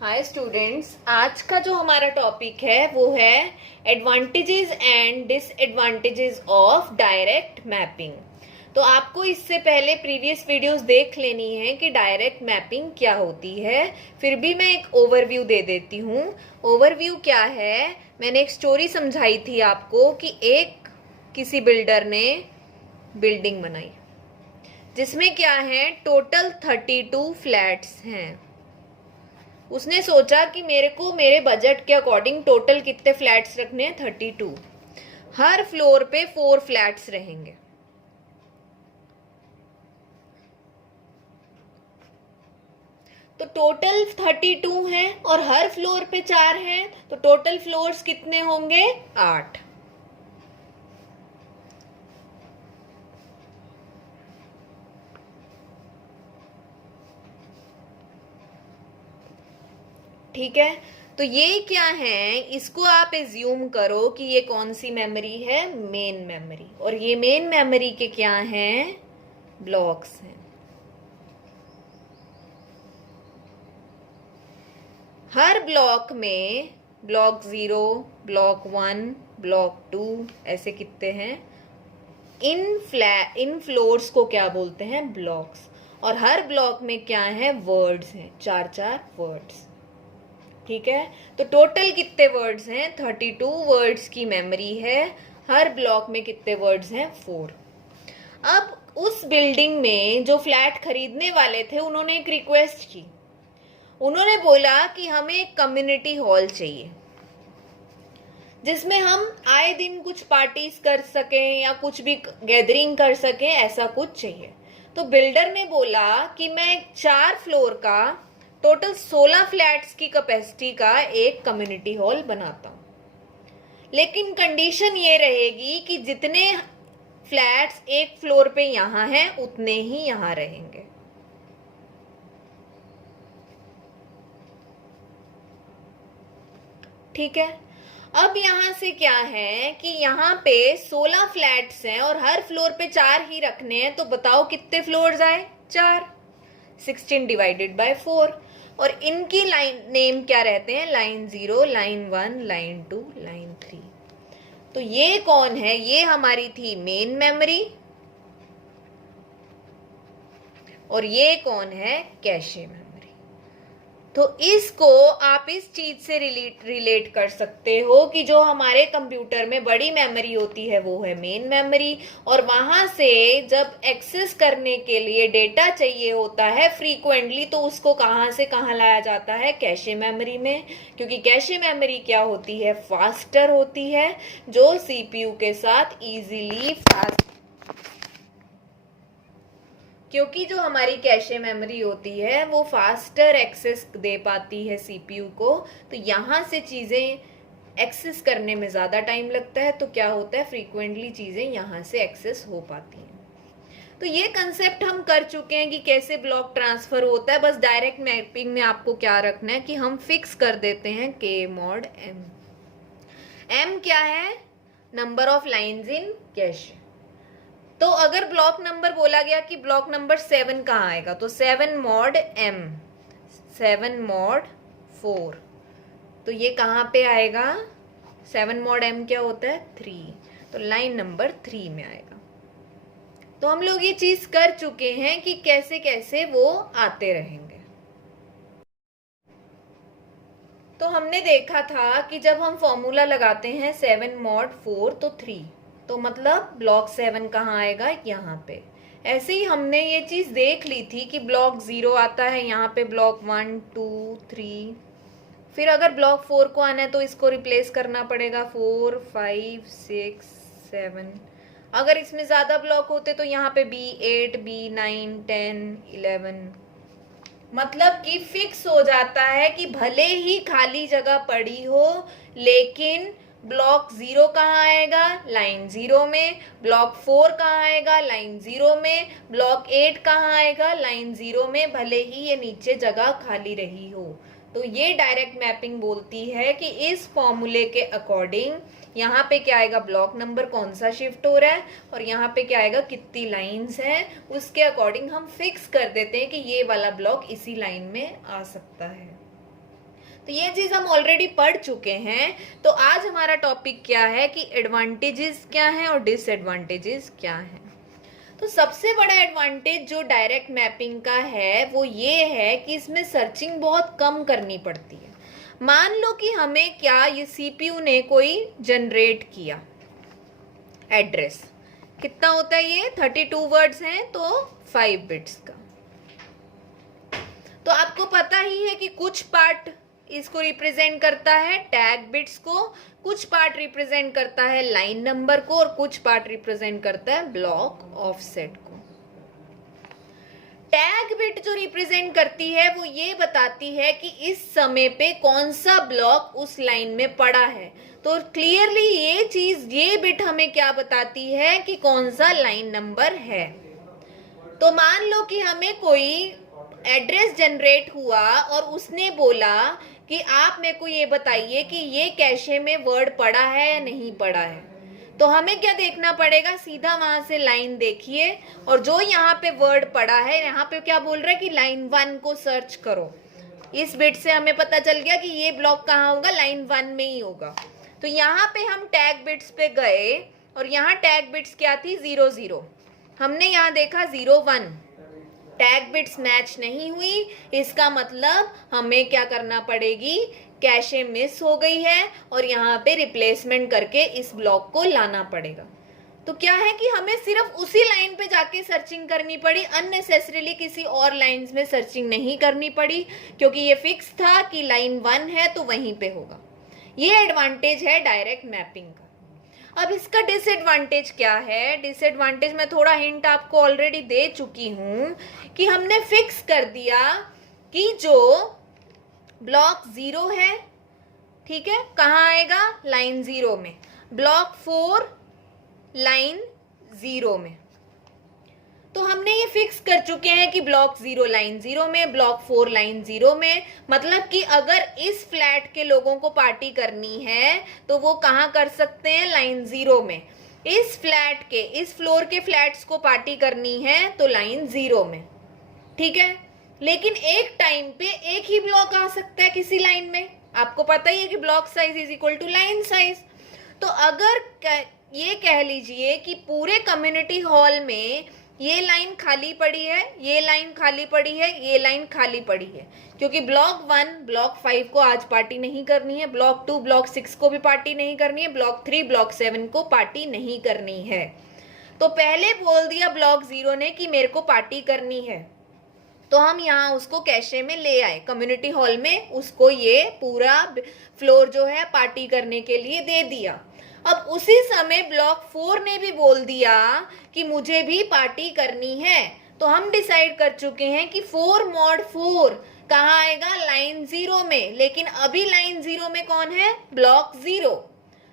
Hi students, आज का जो हमारा टॉपिक है वो है advantages and disadvantages of direct mapping. तो आपको इससे पहले प्रीवियस वीडियोस देख लेनी है कि डायरेक्ट मैपिंग क्या होती है। फिर भी मैं एक ओवरव्यू दे देती हूँ। ओवरव्यू क्या है, मैंने एक स्टोरी समझाई थी आपको कि किसी बिल्डर ने बिल्डिंग बनाई जिसमें क्या है, टोटल 32 फ्लैट्स हैं। उसने सोचा कि मेरे को मेरे बजट के अकॉर्डिंग टोटल कितने फ्लैट्स रखने हैं, 32। हर फ्लोर पे 4 फ्लैट्स रहेंगे। तो टोटल 32 हैं और हर फ्लोर पे 4 हैं, तो टोटल फ्लोर्स कितने होंगे, 8। ठीक है, तो ये क्या है, इसको आप एज्यूम करो कि ये कौन सी मेमोरी है, मेन मेमोरी। और ये मेन मेमोरी के क्या हैं, ब्लॉक्स हैं। हर ब्लॉक में ब्लॉक 0, ब्लॉक 1, ब्लॉक 2 ऐसे कितने हैं, इन फ्लोर्स को क्या बोलते हैं, ब्लॉक्स। और हर ब्लॉक में क्या है, वर्ड्स हैं, 4 वर्ड्स। ठीक है, तो टोटल कितने वर्ड्स हैं, 32 वर्ड्स की मेमोरी है। हर ब्लॉक में कितने वर्ड्स हैं, 4। अब उस बिल्डिंग में जो फ्लैट खरीदने वाले थे उन्होंने एक रिक्वेस्ट की। उन्होंने बोला कि हमें एक कम्युनिटी हॉल चाहिए जिसमें हम आए दिन कुछ पार्टीज कर सकें या कुछ भी गैदरिंग कर सकें, ऐसा कुछ चाहिए। तो बिल्डर ने बोला कि मैं 4 फ्लोर का टोटल 16 फ्लैट्स की कैपेसिटी का एक कम्युनिटी हॉल बनाता हूं, लेकिन कंडीशन ये रहेगी कि जितने फ्लैट्स एक फ्लोर पे यहां हैं उतने ही यहां रहेंगे। ठीक है, अब यहां से क्या है कि यहाँ पे 16 फ्लैट्स हैं और हर फ्लोर पे 4 ही रखने हैं, तो बताओ कितने फ्लोर्स आए, 4। 16 डिवाइडेड बाय 4। और इनकी लाइन नेम क्या रहते हैं, लाइन 0, लाइन 1, लाइन 2, लाइन 3। तो ये कौन है, ये हमारी थी मेन मेमोरी और ये कौन है, कैशे मेमोरी। तो इसको आप इस चीज से रिलेट कर सकते हो कि जो हमारे कंप्यूटर में बड़ी मेमोरी होती है वो है मेन मेमोरी, और वहां से जब एक्सेस करने के लिए डेटा चाहिए होता है फ्रीक्वेंटली, तो उसको कहां से कहां लाया जाता है, कैशे मेमोरी में। क्योंकि कैशे मेमोरी क्या होती है, फास्टर होती है, जो सीपीयू के साथ इजीली क्योंकि जो हमारी कैशे मेमोरी होती है वो फास्टर एक्सेस दे पाती है सीपीयू को, तो यहां से चीजें एक्सेस करने में ज्यादा टाइम लगता है, तो क्या होता है, फ्रीक्वेंटली चीजें यहां से एक्सेस हो पाती हैं। तो ये कंसेप्ट हम कर चुके हैं कि कैसे ब्लॉक ट्रांसफर होता है। बस डायरेक्ट मैपिंग में आपको क्या रखना है कि हम फिक्स कर देते हैं k mod m। m क्या है, number of lines in cache. तो अगर ब्लॉक नंबर बोला गया कि ब्लॉक नंबर 7 कहाँ आएगा, तो 7 mod m, 7 mod 4, तो ये कहाँ पे आएगा, 7 mod m क्या होता है, 3, तो लाइन नंबर 3 में आएगा। तो हम लोग ये चीज कर चुके हैं कि कैसे कैसे वो आते रहेंगे। तो हमने देखा था कि जब हम फॉर्मूला लगाते हैं 7 mod 4 तो 3, तो मतलब ब्लॉक 7 कहाँ आएगा, यहाँ पे। ऐसे ही हमने ये चीज देख ली थी कि ब्लॉक 0 आता है यहाँ पे, ब्लॉक 1, 2, 3। फिर अगर ब्लॉक 4 को आना है तो इसको रिप्लेस करना पड़ेगा, 4, 5, 6, 7। अगर इसमें ज्यादा ब्लॉक होते तो यहाँ पे B8, B9, 10, 11। मतलब कि फिक्स हो जाता है कि भले ही खाली जगह पड़ी हो, लेकिन ब्लॉक 0 कहाँ आएगा, लाइन 0 में। ब्लॉक 4 कहाँ आएगा, लाइन 0 में। ब्लॉक 8 कहाँ आएगा, लाइन 0 में, भले ही ये नीचे जगह खाली रही हो। तो ये डायरेक्ट मैपिंग बोलती है कि इस फॉर्मूले के अकॉर्डिंग यहाँ पे क्या आएगा, ब्लॉक नंबर कौन सा शिफ्ट हो रहा है, और यहाँ पे क्या आएगा, कितनी लाइंस हैं, उसके अकॉर्डिंग हम फिक्स कर देते हैं कि ये वाला ब्लॉक इसी लाइन में आ सकता है। तो ये चीज हम ऑलरेडी पढ़ चुके हैं। तो आज हमारा टॉपिक क्या है कि एडवांटेजेस क्या हैं और डिसएडवांटेजेस क्या हैं। तो सबसे बड़ा एडवांटेज जो डायरेक्ट मैपिंग का है वो ये है कि इसमें सर्चिंग बहुत कम करनी पड़ती है। मान लो कि हमें क्या ये सीपीयू ने कोई जनरेट किया एड्रेस, कितना होता है ये 32 वर्ड्स हैं तो 5 बिट्स का। तो आपको पता ही है कि कुछ पार्ट इसको रिप्रेजेंट करता है टैग बिट्स को, कुछ पार्ट रिप्रेजेंट करता है लाइन नंबर को और कुछ पार्ट रिप्रेजेंट करता है ब्लॉक ऑफसेट को। टैग बिट जो रिप्रेजेंट करती है वो ये बताती है कि इस समय पे कौन सा ब्लॉक उस लाइन में पड़ा है। तो क्लियरली ये चीज, ये बिट हमें क्या बताती है कि कौन सा लाइन नंबर है। तो मान लो कि हमें कोई एड्रेस जनरेट हुआ और उसने बोला कि आप मेरे को ये बताइए कि ये कैशे में वर्ड पड़ा है या नहीं पड़ा है। तो हमें क्या देखना पड़ेगा, सीधा वहां से लाइन देखिए और जो यहाँ पे वर्ड पड़ा है, यहाँ पे क्या बोल रहा है कि लाइन 1 को सर्च करो। इस बिट से हमें पता चल गया कि ये ब्लॉक कहाँ होगा, लाइन 1 में ही होगा। तो यहाँ पे हम टैग बिट्स पे गए और यहाँ टैग बिट्स क्या थी 0 0। हमने यहाँ देखा 0 1, टैग बिट्स मैच नहीं हुई, इसका मतलब हमें क्या करना पड़ेगी, कैशे मिस हो गई है और यहाँ पे रिप्लेसमेंट करके इस ब्लॉक को लाना पड़ेगा। तो क्या है कि हमें सिर्फ उसी लाइन पे जाके सर्चिंग करनी पड़ी, अननेसेसरीली किसी और लाइंस में सर्चिंग नहीं करनी पड़ी, क्योंकि ये फिक्स था कि लाइन 1 है तो वहीं पे होगा। ये एडवांटेज है डायरेक्ट मैपिंग का। अब इसका डिसएडवांटेज क्या है, डिसएडवांटेज मैं थोड़ा हिंट आपको ऑलरेडी दे चुकी हूं कि हमने फिक्स कर दिया कि जो ब्लॉक 0 है, ठीक है, कहाँ आएगा, लाइन 0 में, ब्लॉक 4 लाइन 0 में। तो हमने ये फिक्स कर चुके हैं कि ब्लॉक 0 लाइन 0 में, ब्लॉक 4 लाइन 0 में। मतलब कि अगर इस फ्लैट के लोगों को पार्टी करनी है तो वो कहाँ कर सकते हैं, लाइन 0 में। इस फ्लैट के, इस फ्लोर के फ्लैट्स को पार्टी करनी है तो लाइन 0 में, ठीक है। लेकिन एक टाइम पे एक ही ब्लॉक आ सकता है किसी लाइन में। आपको पता ही है कि block size is equal to line size. तो अगर ये कह लीजिए कि पूरे कम्युनिटी हॉल में ये लाइन खाली पड़ी है, ये लाइन खाली पड़ी है, ये लाइन खाली पड़ी है, क्योंकि ब्लॉक 1 ब्लॉक 5 को आज पार्टी नहीं करनी है, ब्लॉक 2 ब्लॉक 6 को भी पार्टी नहीं करनी है, ब्लॉक 3 ब्लॉक 7 को पार्टी नहीं करनी है। तो पहले बोल दिया ब्लॉक 0 ने कि मेरे को पार्टी करनी है, तो हम यहाँ उसको कैशे में ले आए, कम्युनिटी हॉल में उसको ये पूरा फ्लोर जो है पार्टी करने के लिए दे दिया। अब उसी समय ब्लॉक 4 ने भी बोल दिया कि मुझे भी पार्टी करनी है। तो हम डिसाइड कर चुके हैं कि 4 mod 4 कहाँ आएगा, लाइन 0 में। लेकिन अभी लाइन 0 में कौन है, ब्लॉक 0।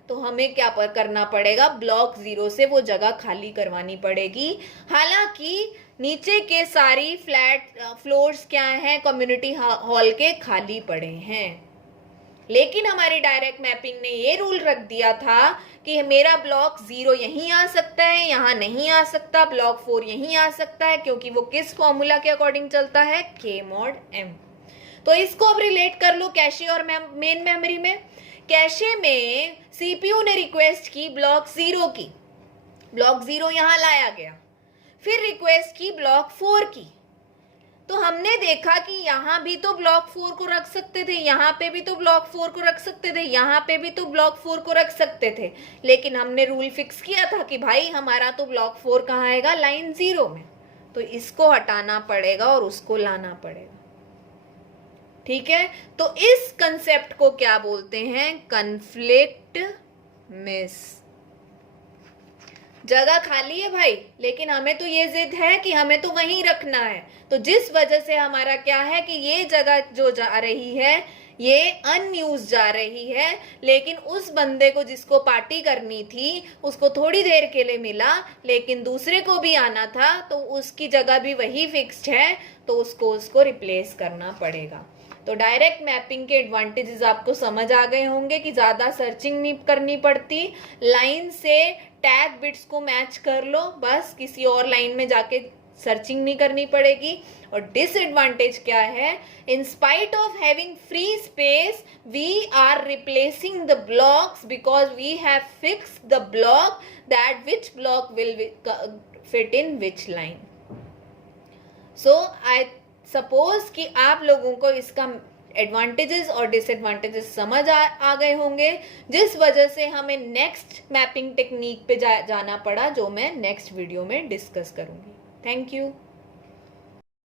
तो हमें क्या करना पड़ेगा, ब्लॉक 0 से वो जगह खाली करवानी पड़ेगी। हालांकि नीचे के सारी फ्लोर्स क्या हैं, कम्युनिटी हॉल के खाली पड़े हैं। लेकिन हमारी डायरेक्ट मैपिंग ने ये रूल रख दिया था कि मेरा ब्लॉक 0 यहीं आ सकता है, यहाँ नहीं आ सकता, ब्लॉक 4 यहीं आ सकता है, क्योंकि वो किस फॉर्मूला के अकॉर्डिंग चलता है, K mod M। तो इसको अब रिलेट कर लो कैशे और मेन मेमोरी में। कैशे में सीपीयू ने रिक्वेस्ट की ब्लॉक 0 की, ब्लॉक 0 यहाँ लाया गया, फिर रिक्वेस्ट की ब्लॉक 4 की। तो हमने देखा कि यहाँ भी तो ब्लॉक 4 को रख सकते थे, यहाँ पे भी तो ब्लॉक 4 को रख सकते थे, यहाँ पे भी तो ब्लॉक 4 को रख सकते थे। लेकिन हमने रूल फिक्स किया था कि भाई हमारा तो ब्लॉक 4 कहाँ आएगा, लाइन 0 में। तो इसको हटाना पड़ेगा और उसको लाना पड़ेगा, ठीक है। तो इस कंसेप्ट को क्या बोलते हैं, कन्फ्लिक्ट मिस। जगह खाली है भाई, लेकिन हमें तो ये जिद है कि हमें तो वहीं रखना है। तो जिस वजह से हमारा क्या है कि ये जगह जो जा रही है ये अनयूज जा रही है, लेकिन उस बंदे को जिसको पार्टी करनी थी उसको थोड़ी देर के लिए मिला, लेकिन दूसरे को भी आना था, तो उसकी जगह भी वही फिक्स्ड है, तो उसको रिप्लेस करना पड़ेगा। तो डायरेक्ट मैपिंग के एडवांटेजेस आपको समझ आ गए होंगे कि ज़्यादा सर्चिंग नहीं करनी पड़ती, लाइन से टैग बिट्स को मैच कर लो, बस किसी और लाइन में जाके सर्चिंग नहीं करनी पड़ेगी। और डिसएडवांटेज क्या है, in spite of having free space we are replacing the blocks because we have fixed the block that which block will fit in which line. So I suppose कि आप लोगों को इसका एडवांटेजेस और डिसएडवांटेजेस समझ आ गए होंगे, जिस वजह से हमें नेक्स्ट मैपिंग टेक्निक पे जाना पड़ा, जो मैं नेक्स्ट वीडियो में डिस्कस करूंगी। Thank you.